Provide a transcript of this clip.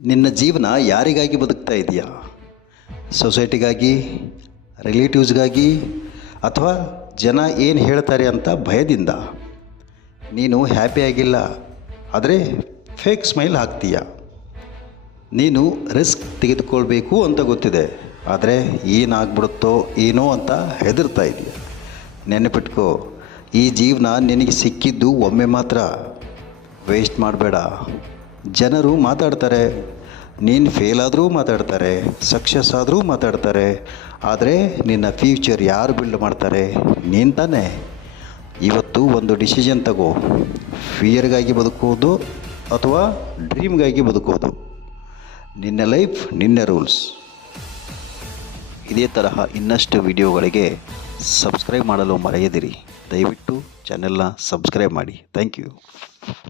ನಿನ್ನ ಜೀವನ ಯಾರಿಗಾಗಿ ಬದುಕ್ತಾ ಇದೆಯಾ? ಸೊಸೈಟಿಗಾಗಿ, ರಿಲೇಟಿವ್ಸ್ಗಾಗಿ, ಅಥವಾ ಜನ ಏನು ಹೇಳ್ತಾರೆ ಅಂತ ಭಯದಿಂದ? ನೀನು ಹ್ಯಾಪಿಯಾಗಿಲ್ಲ, ಆದರೆ ಫೇಕ್ ಸ್ಮೈಲ್ ಹಾಕ್ತೀಯ. ನೀನು ರಿಸ್ಕ್ ತೆಗೆದುಕೊಳ್ಬೇಕು ಅಂತ ಗೊತ್ತಿದೆ, ಆದರೆ ಏನಾಗ್ಬಿಡುತ್ತೋ ಏನೋ ಅಂತ ಹೆದರ್ತಾ ಇದೆಯಾ. ನೆನಪಿಟ್ಕೋ, ಈ ಜೀವನ ನಿನಗೆ ಸಿಕ್ಕಿದ್ದು ಒಮ್ಮೆ ಮಾತ್ರ. ವೇಸ್ಟ್ ಮಾಡಬೇಡ. ಜನರು ಮಾತಾಡ್ತಾರೆ, ನೀನು ಫೇಲ್ ಆದರೂ ಮಾತಾಡ್ತಾರೆ, ಸಕ್ಸಸ್ ಆದರೂ ಮಾತಾಡ್ತಾರೆ, ಆದರೆ ನಿನ್ನ ಫ್ಯೂಚರ್ ಯಾರು ಬಿಲ್ಡ್ ಮಾಡ್ತಾರೆ? ನೀನು ತಾನೇ. ಇವತ್ತು ಒಂದು ಡಿಸಿಷನ್ ತಗೋ. ಫಿಯರ್ಗಾಗಿ ಬದುಕೋದು ಅಥವಾ ಡ್ರೀಮ್ಗಾಗಿ ಬದುಕೋದು. ನಿನ್ನ ಲೈಫ್, ನಿನ್ನ ರೂಲ್ಸ್. ಇದೇ ತರಹ ಇನ್ನಷ್ಟು ವಿಡಿಯೋಗಳಿಗೆ ಸಬ್ಸ್ಕ್ರೈಬ್ ಮಾಡಲು ಮರೆಯದಿರಿ. ದಯವಿಟ್ಟು ಚಾನೆಲ್ನ ಸಬ್ಸ್ಕ್ರೈಬ್ ಮಾಡಿ. Thank you.